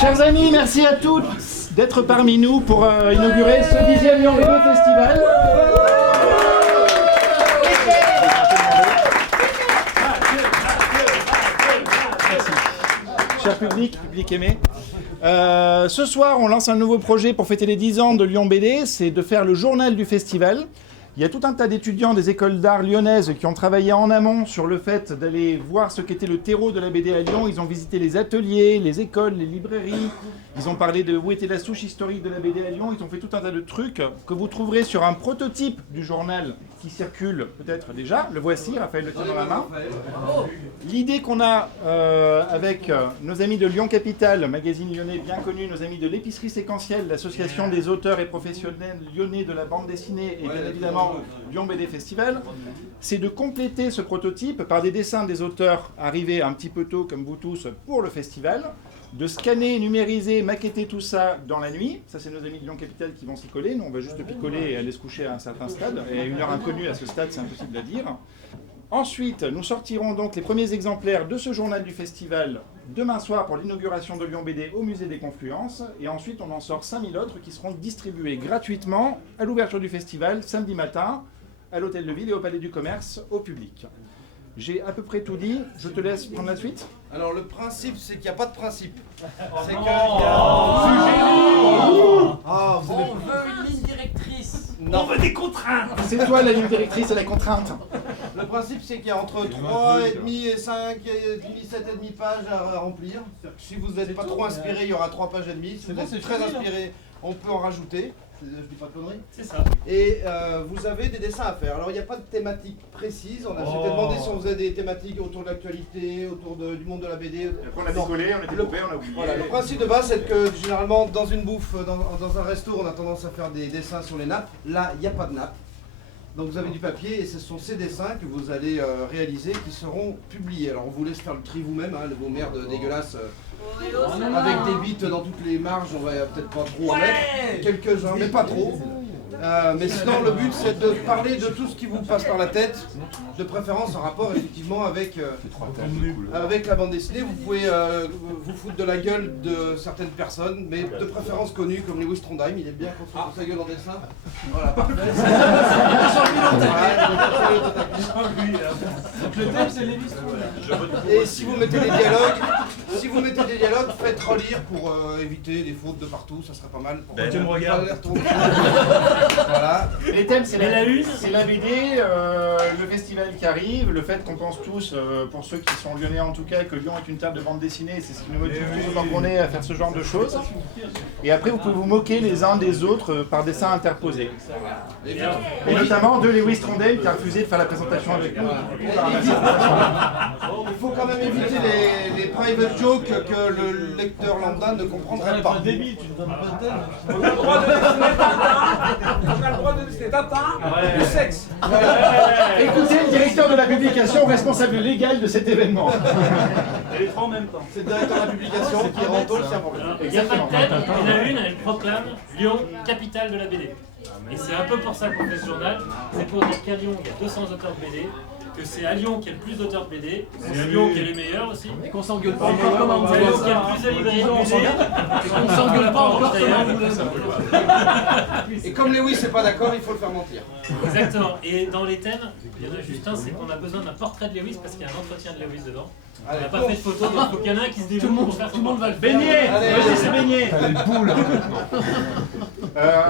Chers amis, merci à tous d'être parmi nous pour inaugurer ce 10e Lyon BD Festival. Merci. Cher public aimé. Ce soir, on lance un nouveau projet pour fêter les 10 ans de Lyon BD, c'est de faire le journal du festival. Il y a tout un tas d'étudiants des écoles d'art lyonnaises qui ont travaillé en amont sur le fait d'aller voir ce qu'était le terreau de la BD à Lyon. Ils ont visité les ateliers, les écoles, les librairies. Ils ont parlé de où était la souche historique de la BD à Lyon. Ils ont fait tout un tas de trucs que vous trouverez sur un prototype du journal qui circule peut-être déjà. Le voici, Raphaël le tient dans la main. L'idée qu'on a avec nos amis de Lyon Capital, magazine lyonnais bien connu, nos amis de l'épicerie séquentielle, l'association des auteurs et professionnels lyonnais de la bande dessinée et bien évidemment Lyon BD Festival, c'est de compléter ce prototype par des dessins des auteurs arrivés un petit peu tôt comme vous tous pour le festival, de scanner, numériser, maqueter tout ça dans la nuit. Ça, c'est nos amis de Lyon Capital qui vont s'y coller. Nous, on va juste picoler et aller se coucher à un certain stade. Et à une heure inconnue à ce stade, c'est impossible à dire. Ensuite, nous sortirons donc les premiers exemplaires de ce journal du festival demain soir pour l'inauguration de Lyon BD au musée des Confluences. Et ensuite, on en sort 5000 autres qui seront distribués gratuitement à l'ouverture du festival, samedi matin, à l'Hôtel de Ville et au Palais du Commerce, au public. J'ai à peu près tout dit, je te laisse prendre la suite. Alors le principe, c'est qu'il n'y a pas de principe. C'est qu'il y a... On veut une ligne directrice. Non. On veut des contraintes. C'est toi la ligne directrice et la contrainte. Le principe, c'est qu'il y a entre 3,5 et 5, 7,5 pages à remplir. Si vous n'êtes pas trop inspiré, il y aura 3 pages et demie. Si vous êtes très inspiré, on peut en rajouter. Je dis pas de conneries. C'est ça. Et vous avez des dessins à faire. Alors il n'y a pas de thématique précise. On a demandé si on faisait des thématiques autour de l'actualité, autour du monde de la BD. On a décollé, on a découpé, on a oublié. Voilà, le principe de base, c'est que généralement dans une bouffe, dans un resto, on a tendance à faire des dessins sur les nappes. Là, il n'y a pas de nappe. Donc vous avez du papier et ce sont ces dessins que vous allez réaliser qui seront publiés. Alors on vous laisse faire le tri vous-même, hein, vos merdes dégueulasses. Avec des bites dans toutes les marges, on va peut-être pas trop en mettre, quelques-uns, mais pas trop. Mais sinon, le but, c'est de parler de tout ce qui vous passe par la tête, de préférence en rapport effectivement avec la bande dessinée. Vous pouvez vous foutre de la gueule de certaines personnes, mais de préférence connues comme Lewis Trondheim. Il est bien qu'on se foute de sa gueule en dessin. Voilà, parfait. Le thème, c'est Lewis Trondheim. Et si vous mettez des dialogues, faites relire pour éviter des fautes de partout, ça serait pas mal. Tu me regardes. Voilà. Les thèmes, c'est la BD, le festival qui arrive, le fait qu'on pense tous, pour ceux qui sont lyonnais en tout cas, que Lyon est une terre de bande dessinée, c'est ce qui nous motive tous autant qu'on est à faire ce genre de choses. Et après, vous pouvez vous moquer les uns des autres par dessins interposés. Et notamment de Lewis Trondheim qui a refusé de faire la présentation avec nous. Il faut quand même éviter les private jokes que le lecteur lambda ne comprendrait pas. Débile, tu ne donnes pas de thème. On a le droit de dessiner Tintin. On a le droit de dessiner Tintin. Du sexe. Écoutez le directeur de la publication, responsable légal de cet événement. Et les trois en même temps. C'est le directeur de la publication qui est Ranto, c'est un problème. Il n'y a pas de thème, il y en a une, elle proclame Lyon, capitale de la BD. Et c'est un peu pour ça qu'on fait ce journal, c'est pour dire qu'à Lyon, il y a 200 auteurs de BD, que c'est à Lyon qu'il y a le plus d'auteurs de BD, c'est à Lyon qu'il y a les meilleurs aussi. Et qu'on s'engueule pas encore comme un. C'est à Lyon qu'il y a le plus de librairies de BD, et qu'on s'engueule pas encore d'ailleurs. Et comme Lewis n'est pas d'accord, il faut le faire mentir. Exactement. Et dans les thèmes, il y en a juste un, c'est qu'on a besoin d'un portrait de Lewis parce qu'il y a un entretien de Lewis dedans. On n'a pas fait de photo, donc il faut qu'il y en a un qui se dévoue pour faire. Tout le monde va le faire. Beignet. Vas-y, c'est beignet.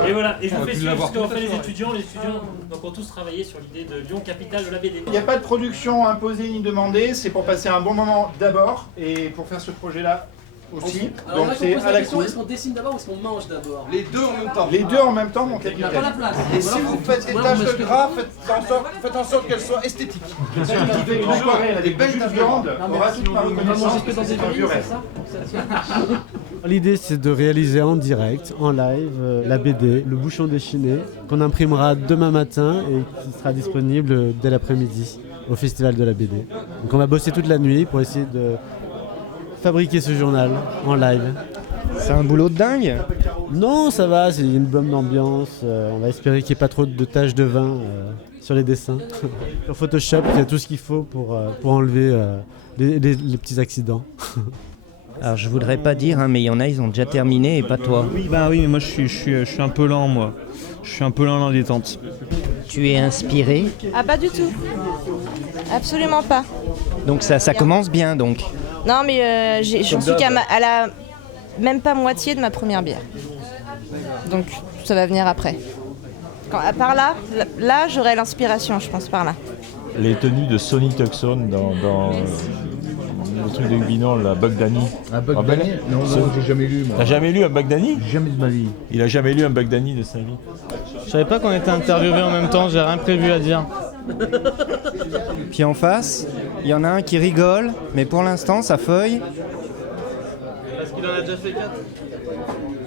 Et voilà, et je vous fais suivre ce qu'ont fait les étudiants. Les étudiants donc, ont tous travaillé sur l'idée de Lyon, capitale de la BD. Il n'y a pas de production imposée ni demandée, c'est pour passer un bon moment d'abord et pour faire ce projet-là aussi. Alors Donc là, c'est je pose à la la question, cool. est-ce qu'on dessine d'abord ou est-ce qu'on mange d'abord? Les deux en même temps. Les deux en même temps, mon On n'a pas capitaine. la place. Et si vous faites des taches de gras, faites en sorte qu'elles soient esthétiques. Celui qui fait une aquarelle avec des belles viande aura toute ma On va reconnaissance manger que que dans c'est des un vieux villes, rêve. c'est ça? Pour que ça tienne. L'idée, c'est de réaliser en direct, en live, la BD, le bouchon déchiné, qu'on imprimera demain matin et qui sera disponible dès l'après-midi au Festival de la BD. Donc on va bosser toute la nuit pour essayer de fabriquer ce journal en live. C'est un boulot de dingue. Non, ça va, c'est une bonne ambiance. On va espérer qu'il n'y ait pas trop de taches de vin sur les dessins. Sur Photoshop, il y a tout ce qu'il faut pour enlever les petits accidents. Alors je voudrais pas dire, hein, mais il y en a, ils ont déjà terminé et pas toi. Oui, mais moi je suis un peu lent, moi. Je suis un peu lent dans la détente. Tu es inspiré, Ah, pas du tout. Absolument pas. donc ça commence bien donc. Non, mais j'en suis qu'à à la même pas moitié de ma première bière. Donc, ça va venir après. Par là, j'aurai l'inspiration, je pense, par là. Les tenues de Sonny Tucson dans le truc de Guinan, la Bagdani. Un Bagdani? Non, j'ai jamais lu. T'as jamais lu un Bagdani? Jamais de ma vie. Il a jamais lu un Bagdani de sa vie. Je savais pas qu'on était interviewés en même temps, j'ai rien prévu à dire. Puis en face, il y en a un qui rigole, mais pour l'instant sa feuille. Parce qu'il en a déjà fait 4.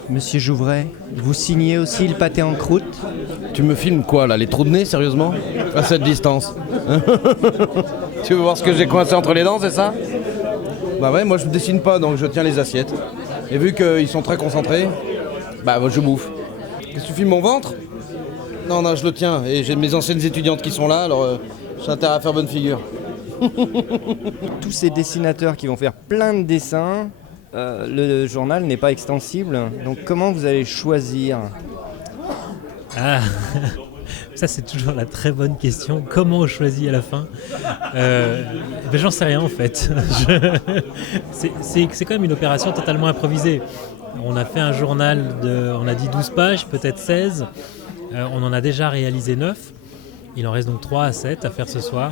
Monsieur Jouvray, vous signez aussi le pâté en croûte? Tu me filmes quoi là, les trous de nez, sérieusement? À cette distance. Tu veux voir ce que j'ai coincé entre les dents, c'est ça? Bah ouais, moi je ne dessine pas, donc je tiens les assiettes. Et vu qu'ils sont très concentrés, bah je bouffe. Qu'est-ce que tu filmes mon ventre? Non, je le tiens. Et j'ai mes anciennes étudiantes qui sont là, alors j'ai intérêt à faire bonne figure. Tous ces dessinateurs qui vont faire plein de dessins, le journal n'est pas extensible. Donc comment vous allez choisir? Ah, ça c'est toujours la très bonne question. Comment on choisit à la fin? J'en sais rien en fait. C'est quand même une opération totalement improvisée. On a fait un journal on a dit 12 pages, peut-être 16. On en a déjà réalisé 9. Il en reste donc 3 à 7 à faire ce soir.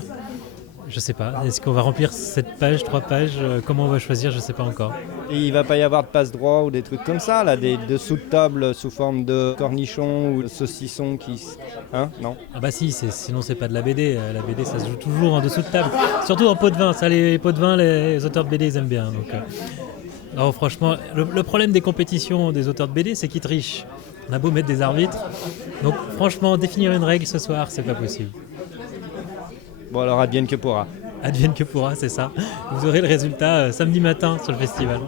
Je sais pas. Est-ce qu'on va remplir 7 pages, 3 pages? Comment on va choisir? Je sais pas encore. Et il va pas y avoir de passe-droit ou des trucs comme ça, là, des dessous de table sous forme de cornichons ou de saucissons qui... Hein? Non? Ah bah si, sinon c'est pas de la BD. La BD ça se joue toujours en dessous de table. Surtout en pot de vin. Ça, les pots de vin, les auteurs de BD ils aiment bien. Donc, non, franchement, le problème des compétitions des auteurs de BD, c'est qu'ils trichent. On a beau mettre des arbitres. Donc franchement, définir une règle ce soir, c'est pas possible. Bon alors advienne que pourra. Advienne que pourra, c'est ça. Vous aurez le résultat samedi matin sur le festival.